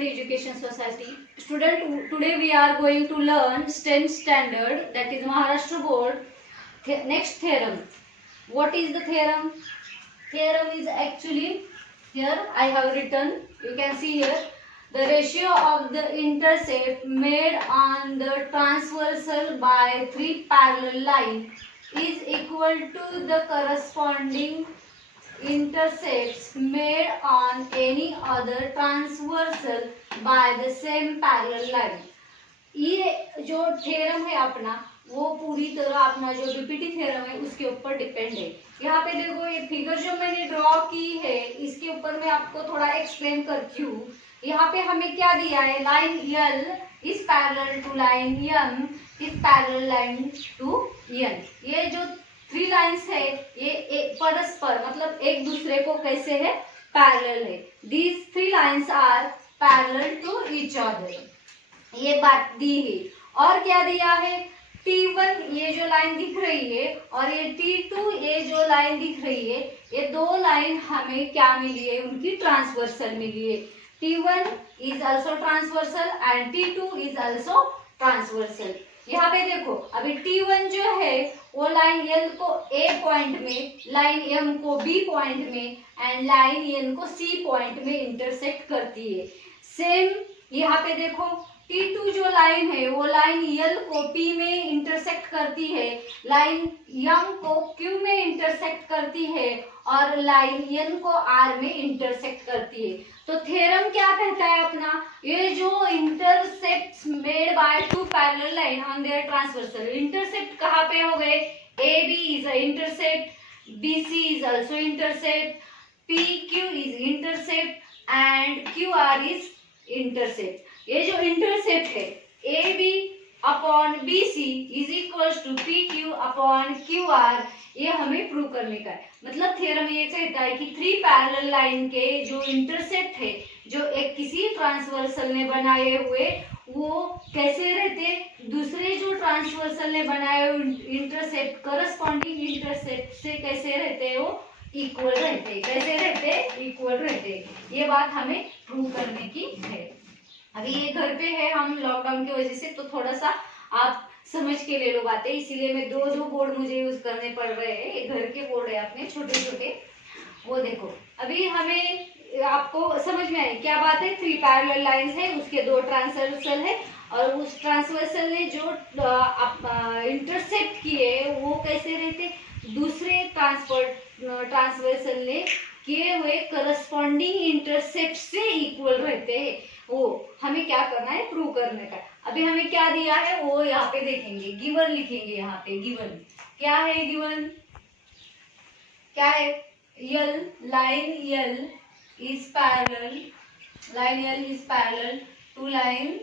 Student Education Society. Student, today we are going to learn 10th standard, that is Maharashtra Board. Next theorem. What is the theorem? Theorem is actually, here I have written, you can see here, the ratio of the intercept made on the transversal by three parallel lines is equal to the corresponding intercepts made on any other transversal by the same parallel line. ये जो theorem है अपना, वो पूरी तरह अपना जो BPT theorem है उसके ऊपर डिपेंड है। यहाँ पे देखो, ये फिगर जो मैंने ड्रॉ की है इसके ऊपर मैं आपको थोड़ा एक्सप्लेन करती हूँ। यहाँ पे हमें क्या दिया है, line L is parallel to line M is parallel line to N. ये जो थ्री लाइंस है ये एक परस्पर मतलब एक दूसरे को कैसे है, पैरेलल है। These three lines are parallel to each other, ये बात दी है। और क्या दिया है, T1 ये जो लाइन दिख रही है और ये T2 ये जो लाइन दिख रही है, ये दो लाइन हमें क्या मिली है, उनकी ट्रांसवर्सल मिली है। T1 is also transversal and T2 is also transversal. यहाँ पे देखो, अभी T1 जो है वो लाइन L को A पॉइंट में, लाइन M को B पॉइंट में एंड लाइन N को C पॉइंट में इंटरसेक्ट करती है। सेम यहाँ पे देखो, T2 जो लाइन है वो लाइन L को P में इंटरसेक्ट करती है, लाइन M को Q में इंटरसेक्ट करती है और लाइन N को R में इंटरसेक्ट करती है। तो थ्योरम क्या कहता है अपना, ये जो intersects made by two parallel line on their transversal, intersect कहाँ पे हो गए, AB is a intersect, BC is also intersect, PQ is intersect and QR is intersect. ये जो इंटरसेप्ट है AB upon BC is equal to PQ upon QR, ये हमें prove करने का है। मतलब थ्योरम ये कहता है कि थ्री पैरेलल लाइन के जो इंटरसेप्ट है, जो एक किसी ट्रांसवर्सल ने बनाए हुए, वो कैसे रहते, दूसरे जो ट्रांसवर्सल ने बनाए हुए इंटरसेप्ट करस्पॉन्डिंग इंटरसेप्ट से कैसे रहते, वो इक्वल रहते। कैसे रहते, इक्वल रहते। ये बात हमें प्रूव करने की है। अभी ये घर पे है, हम लॉकडाउन की वजह से तो थोड़ा सा आप समझ के ले लो बातें, इसीलिए मैं दो बोर्ड मुझे यूज करने पड़ रहे हैं। ये घर के बोर्ड है अपने छोटे छोटे, वो देखो। अभी हमें आपको समझ में आई क्या बात है, थ्री पैरेलल लाइंस है, उसके दो ट्रांसवर्सल है और उस ट्रांसवर्सल ने जो इंटरसेक्ट किए वो कैसे रहते, दूसरे ट्रांसवर्सल ने किए हुए करस्पॉन्डिंग इंटरसेप्ट से इक्वल रहते हैं। वो हमें क्या करना है, प्रूव करने का। अभी हमें क्या दिया है वो यहाँ पे देखेंगे, गिवन लिखेंगे। यहाँ पे गिवन क्या है, गिवन क्या है, L line L is parallel, line L is parallel to line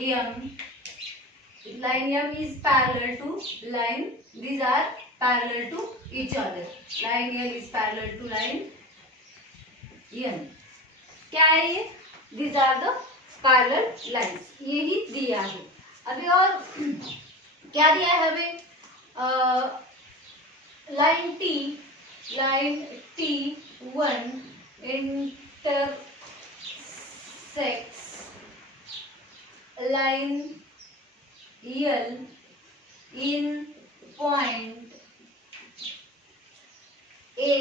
M, line M is parallel to line, these are parallel to each other, line L is parallel to line N। क्या है ये, these are the parallel lines, यही दिया है। अभी और क्या दिया है हमें, line T1 intersects line L in point A,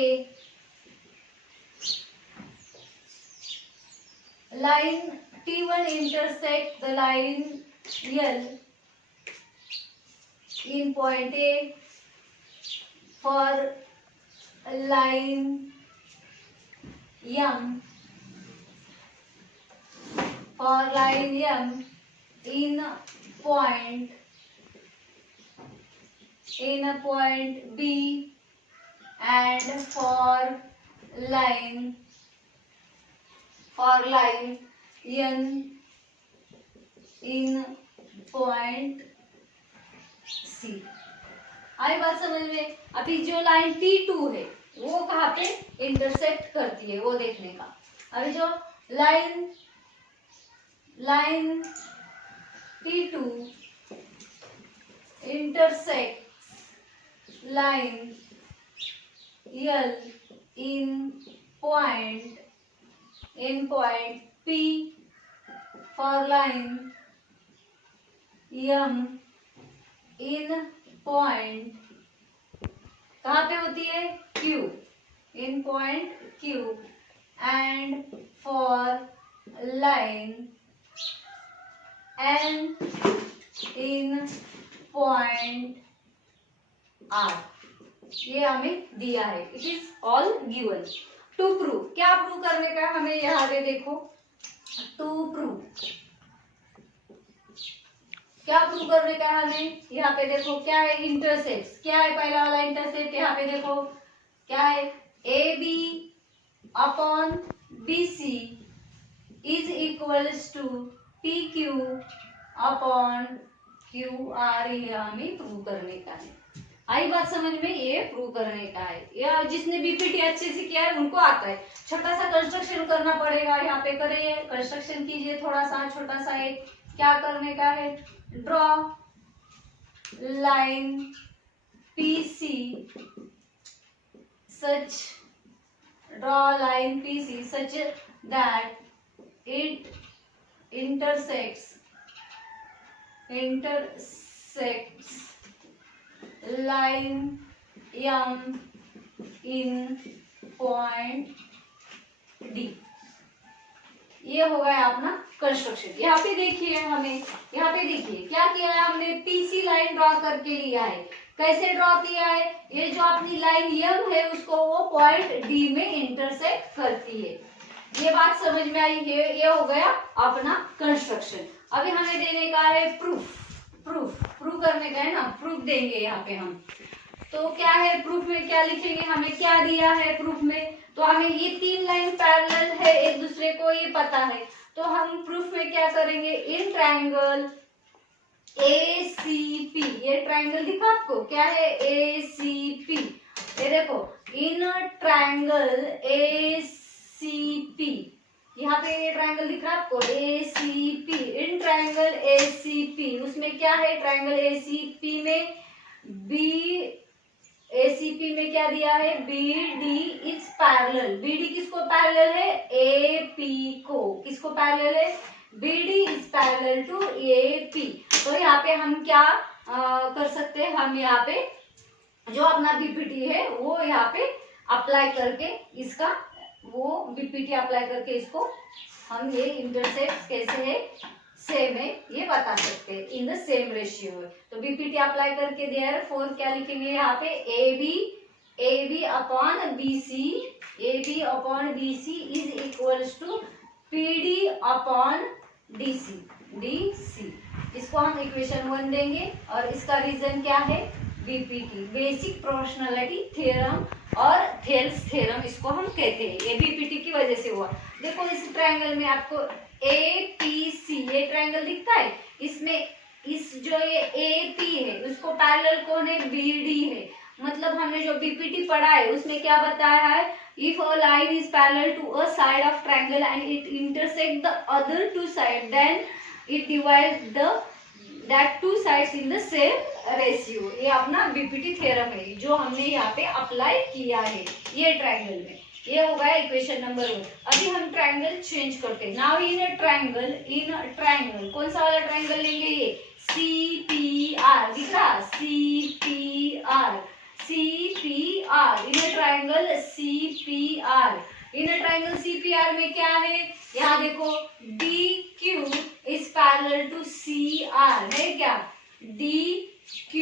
line T1 intersect the line L in point A for line M, for line M in point B and for line N in point C। आई बात समझ में। अभी जो लाइन T2 है वो कहाँ पे इंटरसेक्ट करती है वो देखने का। अभी जो लाइन T2 intersects line L in point P for line m in point कहाँ पे होती है, Q, इन पॉइंट Q and for line n in point R, ये हमें दिया है. It is all given. To prove, क्या प्रूव करने का है हमें, यहाँ पे देखो. टू प्रूव, क्या प्रूव करने का है हमें, यहाँ पे देखो क्या है, इंटरसेप्ट. क्या है पहला वाला इंटरसेप्ट, यहाँ पे देखो क्या है, A B upon B C is equals to P Q upon Q R. ये हमें प्रूव करने का है. आई बात समझ में, ये प्रूव करने का है. या जिसने बीपीटी अच्छे से किया है उनको आता है. छोटा सा कंस्ट्रक्शन करना पड़ेगा, यहाँ पे करिए, कंस्ट्रक्शन कीजिए थोड़ा सा, छोटा सा एक. क्या करने का है, draw line PC such, draw line PC such that it intersects line M in point D. ये हो गया अपना कंस्ट्रक्शन. यहाँ पे देखिए, हमें यहाँ पे देखिए क्या किया है हमने, पीसी लाइन ड्रॉ करके लिया है. कैसे ड्रॉ किया है, ये जो अपनी लाइन M है उसको वो पॉइंट D में इंटरसेक्ट करती है. ये बात समझ में आई है. ये हो गया अपना कंस्ट्रक्शन. अभी हमें देने का है प्रूफ. प्रूफ करने का है ना, प्रूफ देंगे यहाँ पे हम. तो क्या है प्रूफ में, क्या लिखेंगे, हमें क्या दिया है प्रूफ में. तो हमें ये तीन लाइन पैरेलल है एक दूसरे को, ये पता है. तो हम प्रूफ में क्या करेंगे, इन ट्राइंगल ACP, ये ट्राइंगल दिखा आपको, क्या है ACP. ये देखो, इन ट्राइंगल ACP, यहाँ पे ये ट्राइंगल दिख रहा है आपको, ACP, इन ट्राइंगल ACP. उसमें क्या है, ट्राइंगल ACP में ACP में क्या दिया है, BD इज पैरेलल. BD किसको पैरेलल है, AP को. किसको पैरेलल है, BD is parallel to AP. तो यहाँ पे हम क्या कर सकते हैं, हम यहाँ पे जो अपना बीपीटी है वो यहाँ पे अप्लाई करके, इसका वो बीपीटी अप्लाई करके इसको हम ये इंटरसेप्ट कैसे है, सेम है, ये बता सकते हैं. इन द सेम रेशियो है. तो बीपीटी अप्लाई करके देयर फोर क्या लिखेंगे यहाँ पे, AB upon BC is equals to PD upon DC. इसको हम इक्वेशन 1 देंगे और इसका रीजन क्या है, बीपीटी, बेसिक प्रोपोर्शनलिटी थ्योरम और थेल्स थ्योरम इसको हम कहते हैं. ये बीपीटी की वजह से हुआ. देखो इस ट्रायंगल में आपको APC ये ट्रायंगल दिखता है, इसमें इस जो ये AP है उसको पैरेलल कौन है, BD है. मतलब हमने जो बीपीटी पढ़ा है उसमें क्या बताया है, if a line is parallel to a side of triangle and it intersect the other two side, then it divide that two sides in the same ratio. ये अपना बीपीटी थ्योरम है जो हमने यहाँ पे अप्लाई किया है ये ट्रायंगल में. ये हो गया इक्वेशन नंबर 1. अभी हम ट्रायंगल चेंज करते हैं. नाउ इन अ ट्रायंगल कौन सा वाला ट्रायंगल लेंगे, ये CPR दिख रहा, CPR. In a triangle CPR में क्या है, यहाँ देखो DQ is parallel to CR है क्या, DQ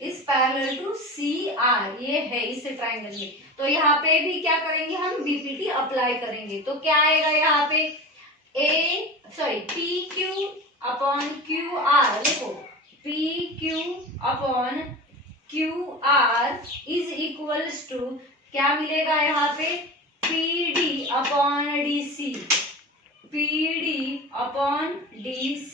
is parallel to CR, ये है इस ट्रायंगल में. तो यहाँ पे भी क्या करेंगे, हम बीपीटी अप्लाई करेंगे. तो क्या आएगा यहाँ पे, PQ अपॉन QR. देखो PQ upon QR is equals to क्या मिलेगा यहाँ पे, PD अपॉन DC.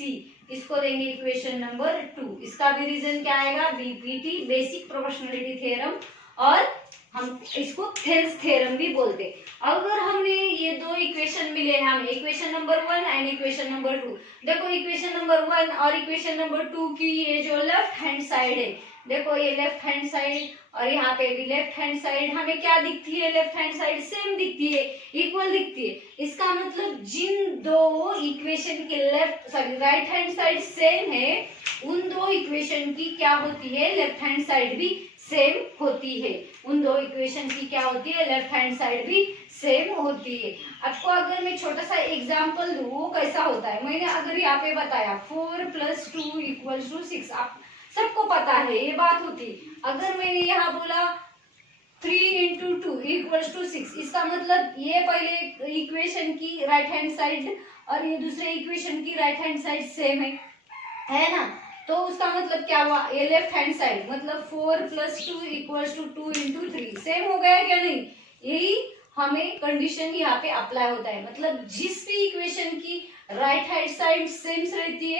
इसको देंगे इक्वेशन नंबर 2. इसका भी रीजन क्या आएगा, बीपीटी बेसिक प्रोपोर्शनलिटी थ्योरम और हम इसको थेल्स थ्योरम भी बोलते हैं। अगर हमने ये दो इक्वेशन मिले हैं हमें, equation number 1 and equation number 2, देखो इक्वेशन नंबर 1 और इक्वेशन नंबर 2 की ये जो लेफ्ट हैंड साइड है, देखो ये लेफ्ट हैंड साइड और यहाँ पे भी लेफ्ट हैंड साइड हमें क्या दिखती है, लेफ्ट हैंड साइड सेम दिखती है, इक्वल दिखती है। इसका मतलब जिन दो इक्वेशन के राइट हैंड साइड सेम है, उन दो इक्वेशन की क्या होती है, लेफ्ट हैंड साइड भी सेम होती है। उन दो इक्वेशन की क्या होती है, लेफ्ट हैंड साइड भी सेम होती है। आपको अगर मैं छोटा सा एग्जांपल दूं, वो कैसा होता है, मैंने अगर यहाँ पे बताया 4 + 2 = 6, आप सबको पता है ये बात होती। अगर मैंने यहाँ बोला 3 × 2 = 6, इसका मतलब ये पहले इक्वेशन की राइट हैंड साइड और ये दूसरे इक्वेशन की राइट हैंड साइड सेम है ना। तो उसका मतलब क्या हुआ, ये लेफ्ट हैंड साइड मतलब 4 + 2 = 2 × 3 सेम हो गया क्या नहीं। यही हमें कंडीशन यहाँ पे अप्लाई होता है, मतलब जिस भी इक्वेशन की राइट हैंड साइड सेम रहती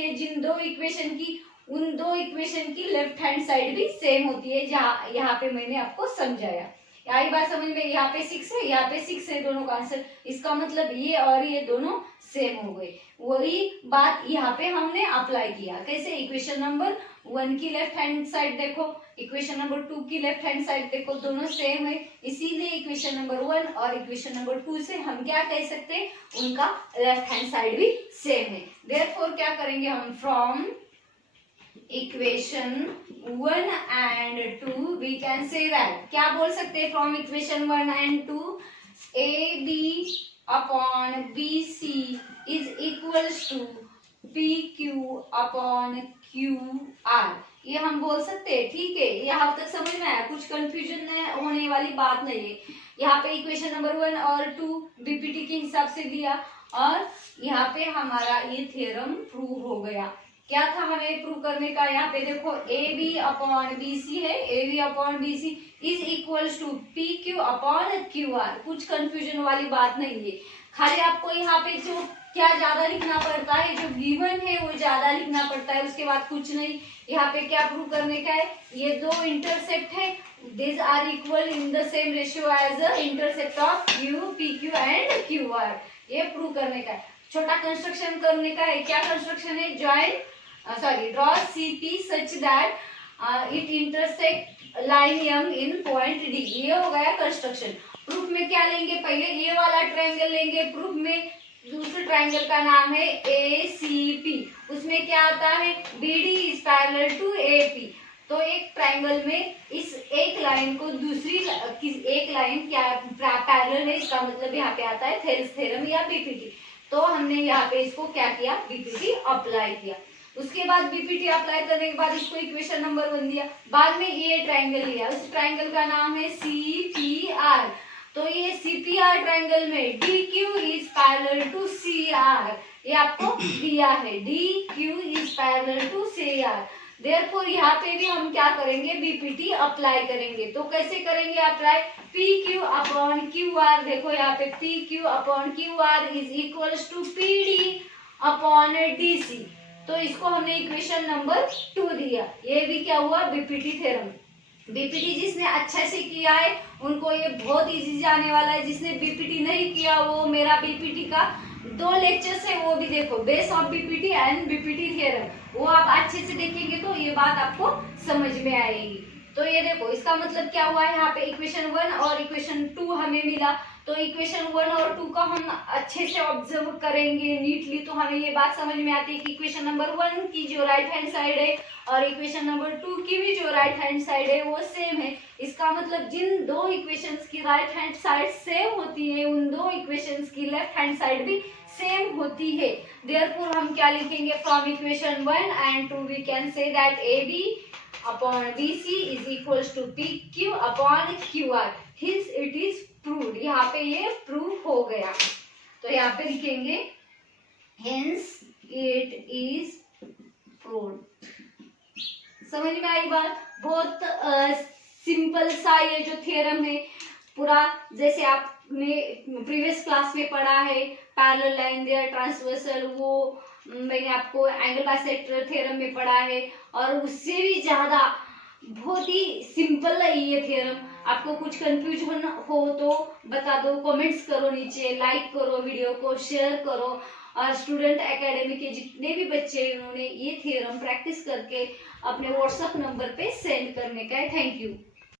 है, जिन दो इक्वेशन की, उन दो इक्वेशन की लेफ्ट हैंड साइड भी सेम होती है, जहाँ यहाँ पे मैंने आपको समझाया। यही बात समझ में, यहाँ पे 6 है, यहाँ पे 6 है, दोनों का आंसर, इसका मतलब ये और ये दोनों सेम हो गए। वही बात यहाँ पे हमने अप्लाई किया। कैसे, इक्वेशन नंबर 1 की लेफ्ट हैंड साइड देखो, इक्वेशन नंबर 2 की लेफ्ट हैंड साइड देखो, दोनों सेम है, इसीलिए इक्वेशन नंबर 1 और इक्वेशन नंबर 2 से हम क्या कह सकते हैं, उनका लेफ्ट हैंड साइड भी सेम है। देयरफॉर क्या करेंगे हम, from equation 1 and 2 we can say that, क्या बोल सकते हैं, from equation 1 and 2 AB/BC is equals to PQ/QR, ये हम बोल सकते हैं। ठीक है, यहाँ तक समझ में आया, कुछ कंफ्यूजन होने वाली बात नहीं है। यहाँ पे इक्वेशन नंबर 1 और 2 बीपीटी के हिसाब से दिया और यहाँ पे हमारा ये थ्योरम प्रूव हो गया। क्या था हमें प्रूव करने का, यहाँ पे देखो AB/BC है, AB/BC is equals to PQ/QR, कुछ कंफ्यूजन वाली बात नहीं है। खाली आपको यहाँ पे जो क्या ज्यादा लिखना पड़ता है, जो गिवन है वो ज्यादा लिखना पड़ता है, उसके बाद कुछ नहीं। यहाँ पे क्या प्रूव करने का है, ये दो इंटरसेक्ट है, these are equal in the same ratio as the intercept of Q, PQ and QR, ये प्रूव करने का है। छोटा कंस्ट्रक्शन करने का है, क्या कंस्ट्रक्शन है, draw CP such that it intersect line M in point D, ये हो गया कंस्ट्रक्शन। प्रूफ में क्या लेंगे, पहले ये वाला ट्रायंगल लेंगे, प्रूफ में दूसरे ट्रायंगल का नाम है ACP, उसमें क्या आता है, BD is parallel to AP। तो एक ट्रायंगल में इस एक लाइन को दूसरी एक लाइन क्या पैरेलल है, इसका मतलब यहाँ पे आता है थेल्स थ्योरम या बीपीटी। तो हमने यहाँ पे इसको क्या किया, बीपीटी अप्लाई किया। उसके बाद बीपीटी अप्लाई करने के बाद इसको इक्वेशन नंबर 1 दिया, बाद में ये ट्रायंगल लिया, उस ट्रायंगल का नाम है CPR। तो ये CPR ट्रायंगल में DQ is parallel to CR, ये आपको दिया है, DQ is parallel to CR। Therefore यहाँ पे भी हम क्या करेंगे, बीपीटी अप्लाई करेंगे। तो कैसे करेंगे अप्लाई, PQ/QR, देखो यहाँ पे PQ/QR is equals to PD/DC। तो इसको हमने इक्वेशन नंबर 2 दिया, ये भी क्या हुआ, बीपीटी थ्योरम। बीपीटी जिसने अच्छे से किया है उनको ये बहुत इजी जाने वाला है, जिसने बीपीटी नहीं किया वो मेरा बीपीटी का 2 लेक्चर्स है, वो भी देखो, base of BPT and BPT theorem, वो आप अच्छे से देखेंगे तो ये बात आपको समझ में आएगी। तो ये देखो, इसका मतलब क्या हुआ है, यहाँ पे इक्वेशन 1 और इक्वेशन 2 हमें मिला। तो इक्वेशन 1 और 2 का हम अच्छे से ऑब्जर्व करेंगे नीटली, तो हमें ये बात समझ में आती है कि इक्वेशन नंबर 1 की जो राइट हैंड साइड है और इक्वेशन नंबर 2 की भी जो राइट हैंड साइड है वो सेम है। इसका मतलब जिन दो इक्वेशंस की राइट हैंड साइड सेम होती है, उन दो इक्वेशंस की लेफ्ट हैंड साइड भी सेम होती है। देयरफॉर हम क्या लिखेंगे, from equation 1 and 2 we can say that AB/BC is equals to PQ/QR, hence it is proved. यहाँ पे ये प्रूव हो गया, तो यहाँ पे लिखेंगे हिंस इट इज प्रूव्ड। समझ में आई बात, बहुत सिंपल सा ये जो थ्योरम है पूरा, जैसे आपने प्रीवियस क्लास में पढ़ा है, पैरेलल लाइन देयर ट्रांसवर्सल, वो मैंने आपको एंगल बाइसेक्टर थ्योरम में पढ़ा है, और उससे भी ज्यादा बहुत ही सिंपल है ये थ्योरम। आपको कुछ कंफ्यूजन हो तो बता दो, कमेंट्स करो नीचे, लाइक करो, वीडियो को शेयर करो। और स्टूडेंट एकेडमी के जितने भी बच्चे उन्होंने ये थ्योरम प्रैक्टिस करके अपने व्हाट्सएप नंबर पे सेंड करने का है। Thank you.